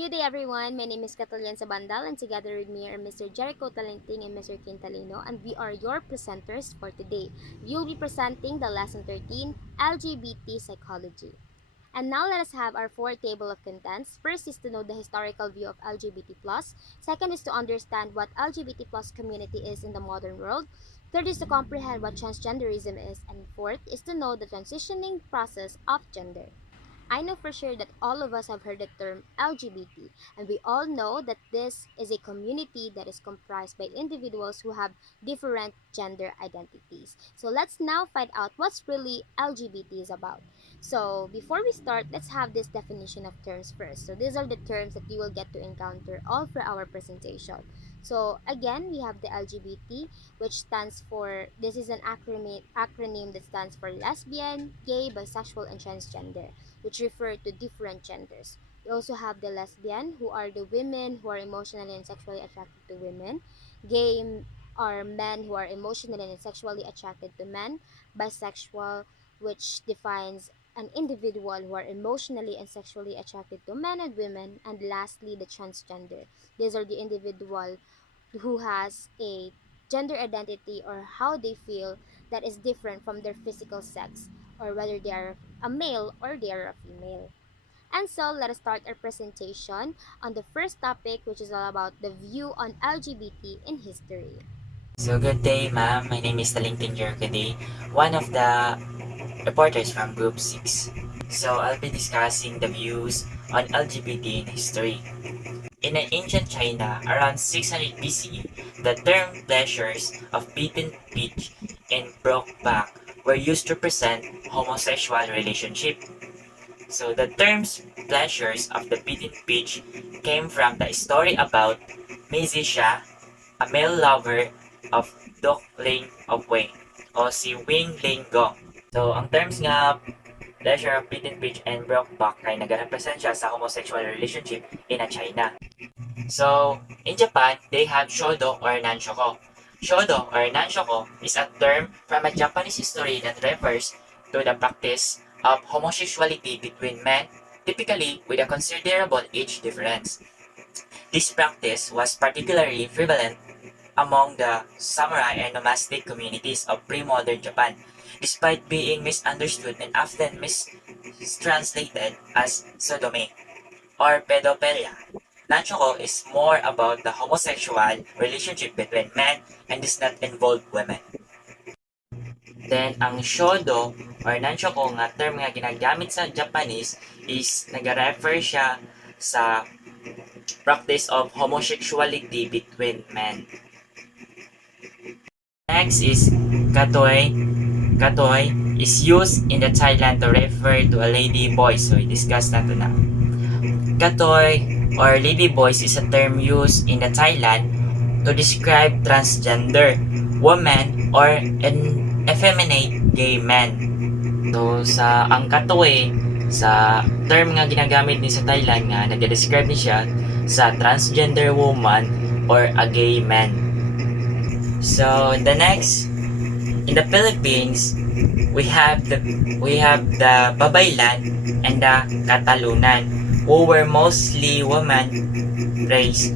Good day, everyone. My name is Catalan Sabandal, and together with me are Mr. Jericho Talenting and Mr. Quintalino, and we are your presenters for today. We will be presenting the lesson 13, LGBT Psychology. And now let us have our fourth table of contents. First is to know the historical view of LGBT+. Second is to understand what LGBT plus community is in the modern world. Third is to comprehend what transgenderism is. And fourth is to know the transitioning process of gender. I know for sure that all of us have heard the term LGBT, and we all know that this is a community that is comprised by individuals who have different gender identities. So let's now find out what's really LGBT is about. So before we start, let's have this definition of terms first. So these are the terms that you will get to encounter all for our presentation. So again, we have the LGBT, which stands for, this is an acronym that stands for lesbian, gay, bisexual, and transgender, which refer to different genders. We also have the lesbian, who are the women who are emotionally and sexually attracted to women. Gay are men who are emotionally and sexually attracted to men. Bisexual, which defines an individual who are emotionally and sexually attracted to men and women. And lastly, the transgender. These are the individual who has a gender identity or how they feel that is different from their physical sex, or whether they are a male or they are a female. And so let us start our presentation on the first topic, which is all about the view on LGBT in history. So good day, ma'am. My name is Talingting Jerkady, one of the reporters from Group 6. So I'll be discussing the views on LGBT in history. In ancient China, around 600 BCE, the term pleasures of beaten pitch and broke back were used to represent homosexual relationship. So the terms pleasures of the beaten pitch came from the story about Meizisha, a male lover of Dok Ling of Wei o si Wing Ling Gong. So, ang terms nga pleasure of beaten pitch and broke back ay nag-represent siya sa homosexual relationship in a China. So, in Japan, they have shodo or nanshoko. Shodo or nanshoko is a term from a Japanese history that refers to the practice of homosexuality between men, typically with a considerable age difference. This practice was particularly prevalent among the samurai and nomadic communities of pre-modern Japan, despite being misunderstood and often mistranslated as sodomy or pedophilia. Nanchoko is more about the homosexual relationship between men and does not involve women. Then, ang shodo or nanchoko nga term nga ginagamit sa Japanese is nag-refer siya sa practice of homosexuality between men. Next is katoy. Katoy is used in the Thailand to refer to a lady boy. So, i-discuss nato na. Katoy or lady boys is a term used in the Thailand to describe transgender women or an effeminate gay men. So, sa ang katoy, sa term nga ginagamit ni sa Thailand nga, nag-describe ni siya sa transgender woman or a gay man. So the next, in the Philippines, we have the Babaylan and the Katalunan, who were mostly women race,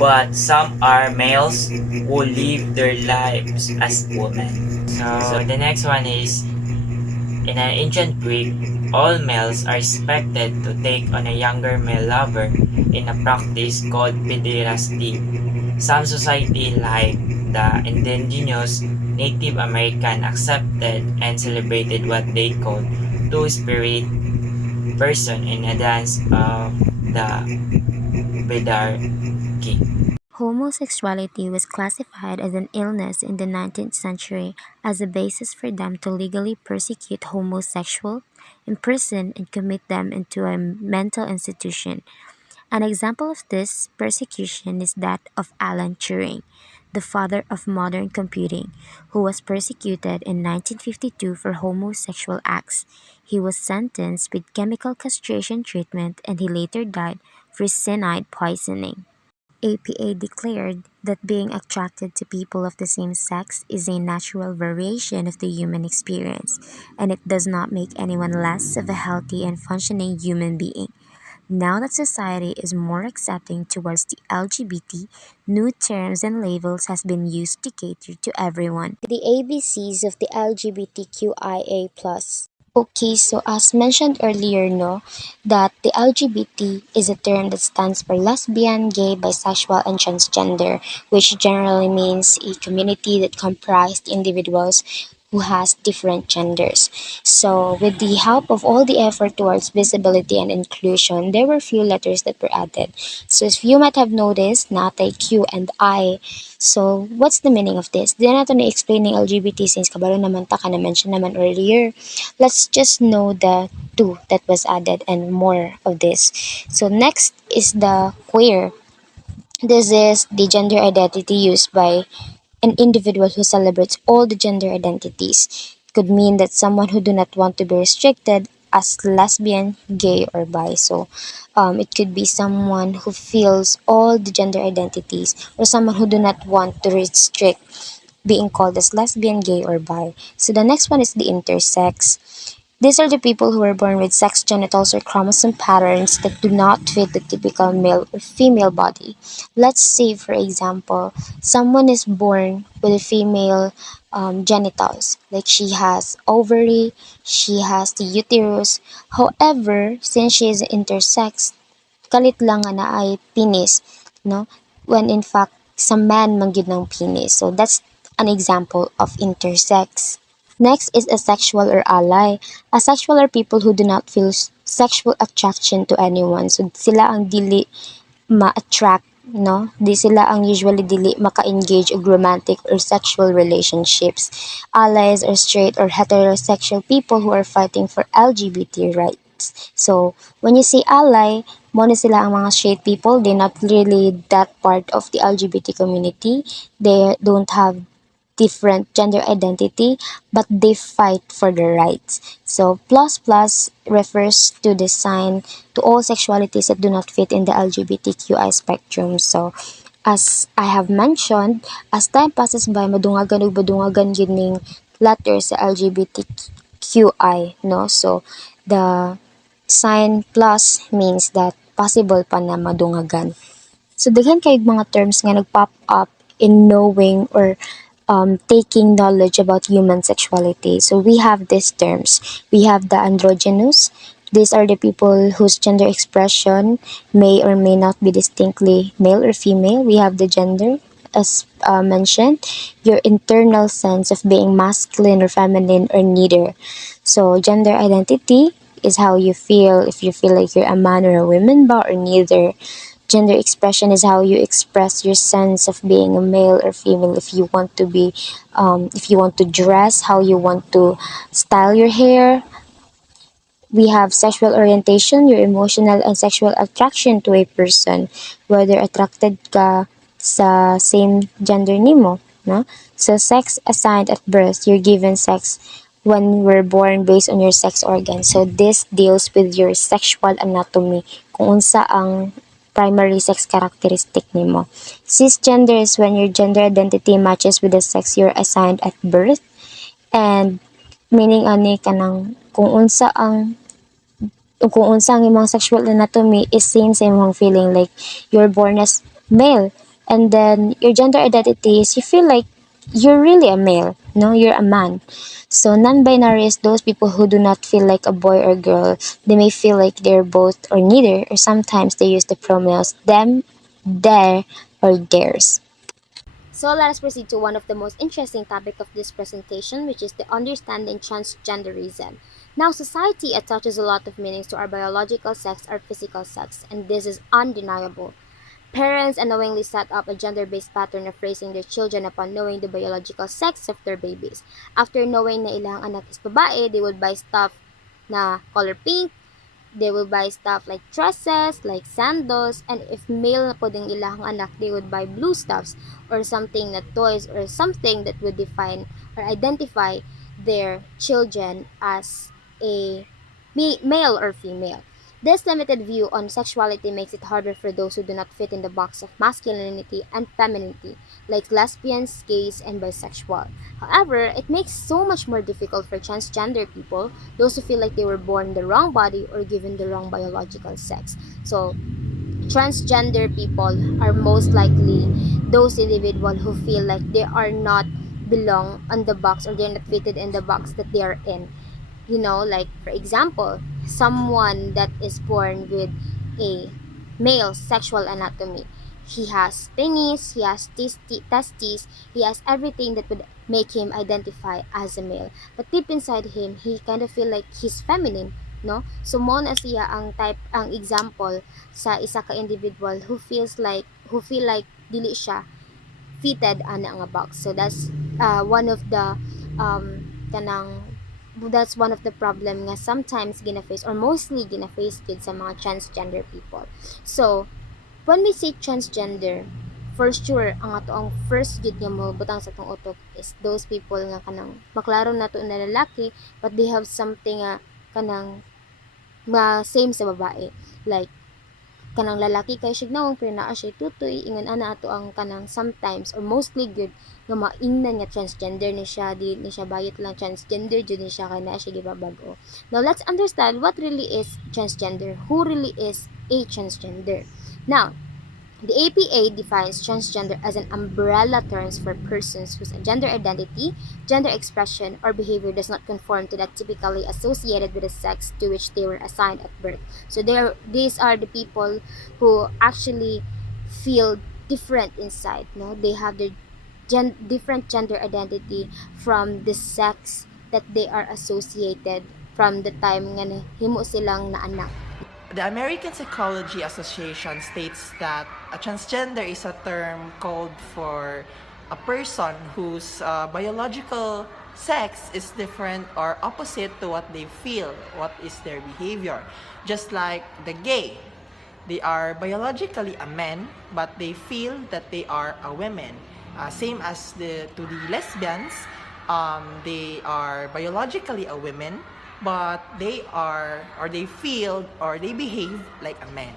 but some are males who live their lives as women. So the next one is, in an ancient Greek, all males are expected to take on a younger male lover in a practice called pederasty. Some society like the indigenous Native American accepted and celebrated what they called two-spirit person in a dance of the Bedarki. Homosexuality was classified as an illness in the 19th century as a basis for them to legally persecute homosexuals, imprison, and commit them into a mental institution. An example of this persecution is that of Alan Turing, the father of modern computing, who was persecuted in 1952 for homosexual acts. He was sentenced with chemical castration treatment and he later died for cyanide poisoning. APA declared that being attracted to people of the same sex is a natural variation of the human experience, and it does not make anyone less of a healthy and functioning human being. Now that society is more accepting towards the LGBT, new terms and labels has been used to cater to everyone. The ABCs of the LGBTQIA+. Okay, so as mentioned earlier, no, that the LGBT is a term that stands for lesbian, gay, bisexual, and transgender, which generally means a community that comprised individuals who has different genders. So, with the help of all the effort towards visibility and inclusion, there were few letters that were added. So, if you might have noticed, natay Q and I. So, what's the meaning of this? Di na nato na-explain ng LGBT since kabalo naman ta ka na-mention naman earlier. Let's just know the two that was added and more of this. So, next is the queer. This is the gender identity used by an individual who celebrates all the gender identities. Could mean that someone who do not want to be restricted as lesbian, gay, or bi. So, it could be someone who feels all the gender identities, or someone who do not want to restrict being called as lesbian, gay, or bi. So the next one is the intersex. These are the people who are born with sex genitals or chromosome patterns that do not fit the typical male or female body. Let's say, for example, someone is born with a female genitals, like she has ovary, she has the uterus. However, since she is intersex, kalit lang nga na ay penis, no? When in fact, sa man man gyud ng penis. So that's an example of intersex. Next is asexual or ally. Asexual are people who do not feel sexual attraction to anyone. So sila ang dili ma-attract, no? Di sila ang usually dili maka-engage og romantic or sexual relationships. Allies are straight or heterosexual people who are fighting for LGBT rights. So, when you say ally, mo na sila ang mga straight people, they're not really that part of the LGBT community. They don't have different gender identity, but they fight for their rights. So plus plus refers to the sign to all sexualities that do not fit in the LGBTQI spectrum. So as I have mentioned, as time passes by, madungagan ug madungagan yun ning letters sa LGBTQI, no? So the sign plus means that possible pa na madungagan. So daghan kayong mga terms nga nag-pop up in knowing or taking knowledge about human sexuality. So we have these terms. We have the androgynous. These are the people whose gender expression may or may not be distinctly male or female. We have the gender, as mentioned, your internal sense of being masculine or feminine or neither. So gender identity is how you feel, if you feel like you're a man or a woman ba or neither. Gender expression is how you express your sense of being a male or female, if you want to be if you want to dress, how you want to style your hair. We have sexual orientation, your emotional and sexual attraction to a person, whether attracted ka sa same gender nimo, no? So sex assigned at birth, you're given sex when we're born based on your sex organ. So this deals with your sexual anatomy, kung unsa ang primary sex characteristic nimo. Cisgender is when your gender identity matches with the sex you're assigned at birth, and meaning ani kanang kung unsa ang imong sexual anatomy is same sa imong feeling, like you're born as male, and then your gender identity is you feel like you're really a male, no, you're a man. So non-binary is those people who do not feel like a boy or girl. They may feel like they're both or neither, or sometimes they use the pronouns them, their, or theirs. So let us proceed to one of the most interesting topic of this presentation, which is the understanding transgenderism. Now, society attaches a lot of meanings to our biological sex, our physical sex, and this is undeniable. Parents unknowingly set up a gender-based pattern of raising their children upon knowing the biological sex of their babies. After knowing na ilang anak is babae, they would buy stuff na color pink. They will buy stuff like dresses, like sandals, and if male na po ding ilang anak, they would buy blue stuffs or something na toys or something that would define or identify their children as a male or female. This limited view on sexuality makes it harder for those who do not fit in the box of masculinity and femininity, like lesbians, gays, and bisexual. However, it makes so much more difficult for transgender people, those who feel like they were born in the wrong body or given the wrong biological sex. So, transgender people are most likely those individuals who feel like they are not belong on the box or they're not fitted in the box that they are in. Like for example, someone that is born with a male sexual anatomy. He has penis, he has testes, he has everything that would make him identify as a male. But deep inside him, he kind of feel like he's feminine, no? So mo na siya ang example sa isa ka individual who feel like dili siya fitted ana nga box. So one of the kanang that's one of the problem nga sometimes gina-face or mostly gina-face gid sa mga transgender people. So, when we say transgender, for sure, ang ato ang first gid nga mo butang sa tong utok is those people nga kanang maklaro na to na lalaki but they have something nga kanang same sa babae. Like, kanang lalaki kay siya nawong pero naa siya tutoy ingon ana ato ang kanang sometimes or mostly good nga maingnan nga transgender ni siya di ni siya bayot lang transgender jud ni siya kay naa siya gibabag-o. Now let's understand what really is transgender, who really is a transgender. Now, the APA defines transgender as an umbrella term for persons whose gender identity, gender expression, or behavior does not conform to that typically associated with the sex to which they were assigned at birth. So these are the people who actually feel different inside. No, they have their different gender identity from the sex that they are associated from the time nga himo silang naanak. The American Psychology Association states that a transgender is a term called for a person whose biological sex is different or opposite to what they feel, what is their behavior. Just like the gay, they are biologically a man, but they feel that they are a woman. Same as to the lesbians, they are biologically a woman, but they are or they feel or they behave like a man.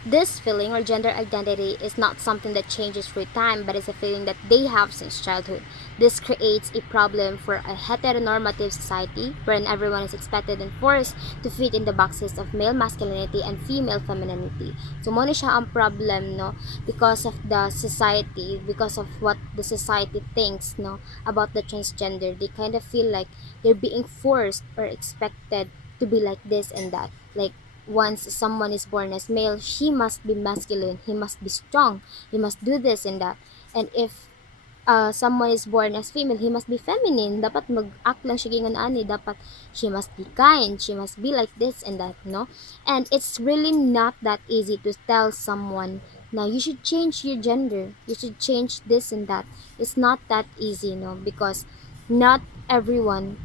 This feeling or gender identity is not something that changes through time, but is a feeling that they have since childhood. This creates a problem for a heteronormative society wherein everyone is expected and forced to fit in the boxes of male masculinity and female femininity. So mo ni siya ang problem, no, because of the society, because of what the society thinks, no, about the transgender. They kind of feel like they're being forced or expected to be like this and that. Like once someone is born as male, she must be masculine, he must be strong, he must do this and that. And if someone is born as female, he must be feminine. Dapat mag-act lang siya gingan ani. Dapat she must be kind, she must be like this and that, no? And it's really not that easy to tell someone na you should change your gender, you should change this and that. It's not that easy, no? Because not everyone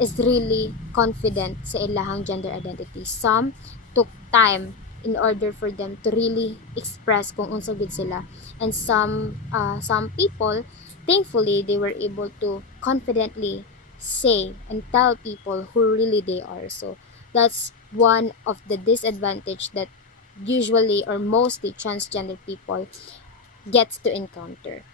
is really confident sa ilahang gender identity. Some took time in order for them to really express kung unsa gid sila, and some people thankfully they were able to confidently say and tell people who really they are. So that's one of the disadvantage that usually or mostly transgender people gets to encounter.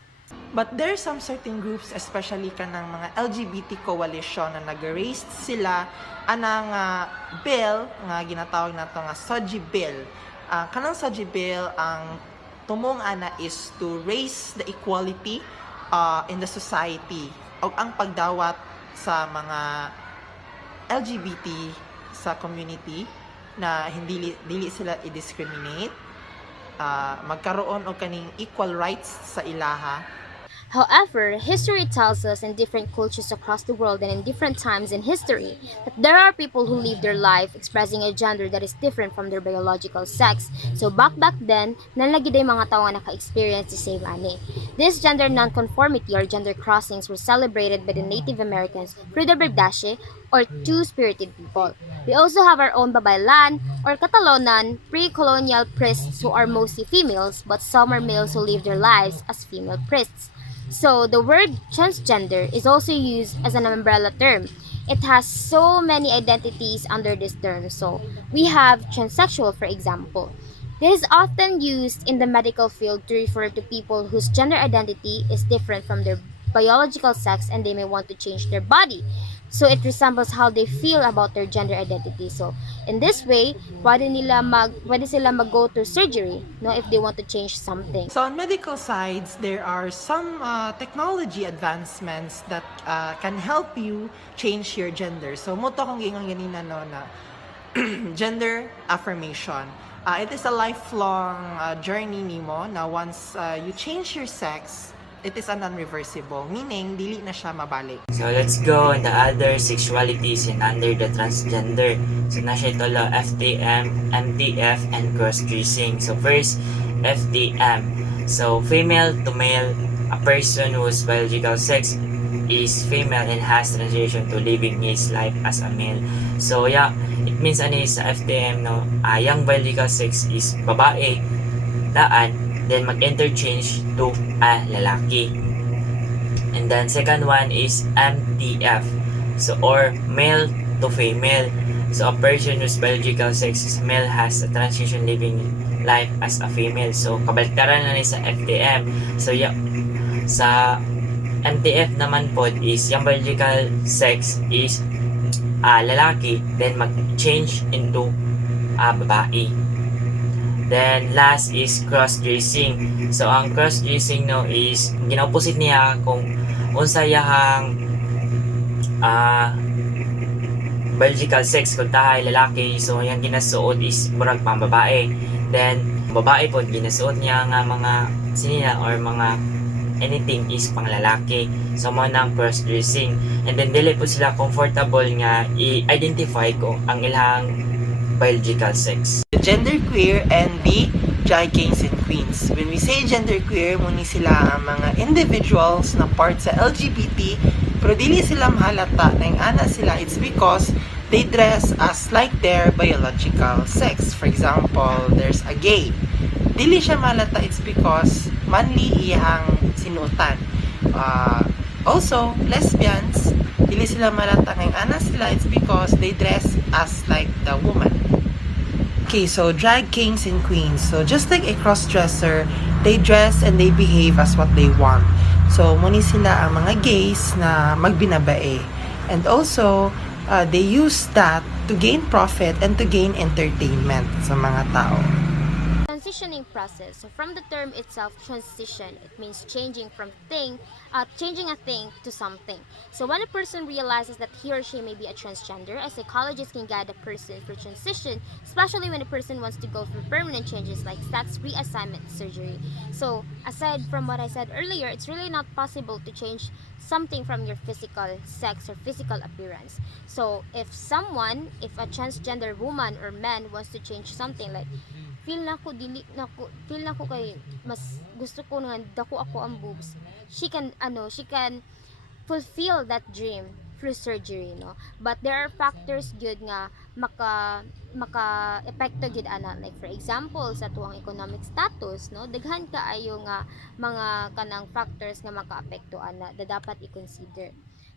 But there are some certain groups, especially kanang mga LGBT coalition na nag-raise sila anang bill nga ginatawag nato nga SOGI bill. Kanang SOGI bill ang tumong ana is to raise the equality in the society o ang pagdawat sa mga LGBT sa community na hindi dili sila i-discriminate, magkaroon og kaning equal rights sa ilaha. However, history tells us in different cultures across the world and in different times in history that there are people who live their life expressing a gender that is different from their biological sex. So back then, nalagi day mga tao nga naka-experience the same ani. This gender nonconformity or gender crossings were celebrated by the Native Americans through the Berdashe or two-spirited people. We also have our own Babaylan or Catalonan pre-colonial priests who are mostly females, but some are males who live their lives as female priests. So the word transgender is also used as an umbrella term. it has so many identities under this term. So we have transsexual, for example. This is often used in the medical field to refer to people whose gender identity is different from their biological sex and they may want to change their body. So it resembles how they feel about their gender identity. So in this way, pwede sila mag-go to surgery, no, if they want to change something. So on medical sides, there are some technology advancements that can help you change your gender. So mo to kung gingon ganina no na gender affirmation. It is a lifelong journey nimo na once you change your sex, it is a non-reversible, meaning dili na siya mabalik. So let's go on the other sexualities and under the transgender. So na siya ito FTM, MTF, and cross-dressing. So first, FTM. So female to male, a person whose biological sex is female and has transition to living his life as a male. So yeah, it means ano sa FTM no, yung biological sex is babae, daan, then mag-interchange to a lalaki. And then second one is MTF. So or male to female. So a person whose biological sex is male has a transition living life as a female. So kabaliktaran na ni sa FTM. So yeah, sa MTF naman po is yung biological sex is lalaki, then mag-change into babae. Then last is cross-dressing. So ang cross-dressing no is gina-opposite niya kung unsa yahang biological sex kung tahay lalaki, so yung ginasuot is murag pang babae. Then babae po ginasuot niya nga mga sinina or mga anything is pang lalaki. So mo nang cross-dressing. And then dili po sila comfortable nga i-identify kung ang ilang biological sex. Genderqueer and the drag kings and queens. When we say genderqueer, muni sila ang mga individuals na part sa LGBT, pero dili sila mahalata na yung ana sila. It's because they dress as like their biological sex. For example, there's a gay. Dili siya mahalata, it's because manly iyang sinutan. Also, lesbians, dili sila mahalata ng ana sila, it's because they dress as like the woman. Okay, so drag kings and queens. So just like a cross-dresser, they dress and they behave as what they want. So muni sila ang mga gays na magbinabae. And also, they use that to gain profit and to gain entertainment sa mga tao. Transitioning process. So from the term itself, transition, it means changing a thing to something. So when a person realizes that he or she may be a transgender, a psychologist can guide a person for transition, especially when a person wants to go through permanent changes like sex reassignment surgery. So aside from what I said earlier, it's really not possible to change something from your physical sex or physical appearance. So if a transgender woman or man wants to change something like feel na ko kay mas gusto ko nga dako ako ang boobs, she can fulfill that dream through surgery, no. But there are factors good nga maka epekto gid ana, like for example sa tuwang economic status, no, daghan kaayo nga mga kanang factors nga makaapekto ana da dapat i-consider.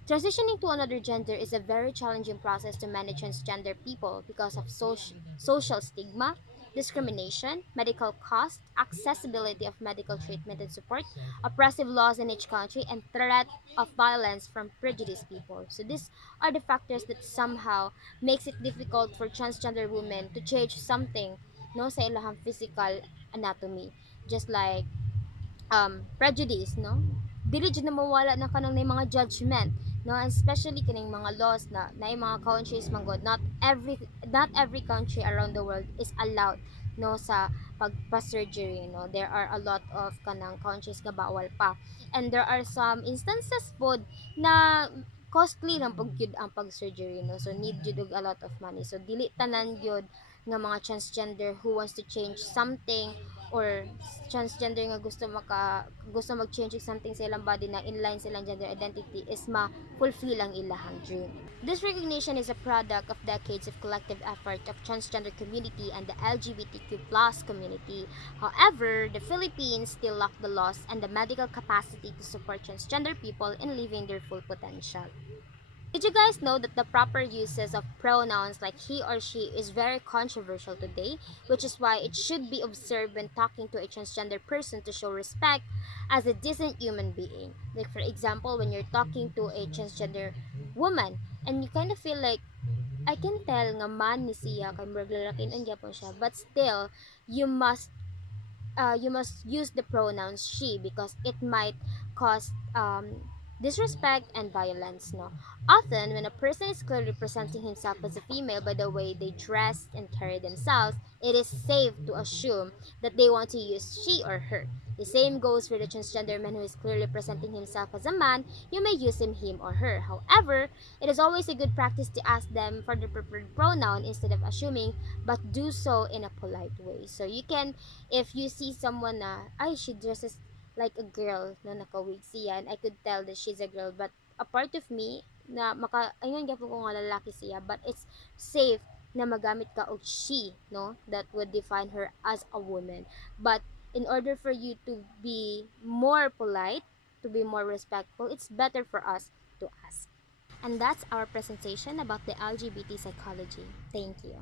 Transitioning to another gender is a very challenging process to manage transgender people because of social stigma, discrimination, medical cost, accessibility of medical treatment and support, oppressive laws in each country, and threat of violence from prejudiced people. So these are the factors that somehow makes it difficult for transgender women to change something, no, sa ilahang physical anatomy. Just like prejudice, no, dili jud na mawala na kanang na mga judgment, no, and especially kining mga laws na yung mga countries manggod, not every country around the world is allowed, no, sa pagpa-surgery, no. There are a lot of kanang countries nga bawal pa, and there are some instances pod na costly lang pag gyud ang pag-surgery, no, so need jud og a lot of money. So dili tanan gyud nga mga transgender who wants to change something or transgender nga gusto mag-change og something sa ilang body na inline sa ilang gender identity is ma-fulfill ang ilahang dream. This recognition is a product of decades of collective effort of transgender community and the LGBTQ+ community. However, the Philippines still lack the laws and the medical capacity to support transgender people in living their full potential. Did you guys know that the proper uses of pronouns like he or she is very controversial today, which is why it should be observed when talking to a transgender person to show respect as a decent human being. Like for example, when you're talking to a transgender woman and you kind of feel like I can tell nga man ni siya kay murag lalakin ang gyapon siya, but still you must you must use the pronouns she because it might cause disrespect and violence, no? Often when a person is clearly presenting himself as a female by the way they dress and carry themselves, it is safe to assume that they want to use she or her. The same goes for the transgender man who is clearly presenting himself as a man. You may use him or her. However, it is always a good practice to ask them for the preferred pronoun instead of assuming, but do so in a polite way. So you can, if you see someone na, ay, she dresses like a girl, no, nakawig siya, and I could tell that she's a girl, but a part of me, na ayun, gapo ko nga lalaki siya, but it's safe na magamit ka og she, no, that would define her as a woman. But in order for you to be more polite, to be more respectful, it's better for us to ask. And that's our presentation about the LGBT psychology. Thank you.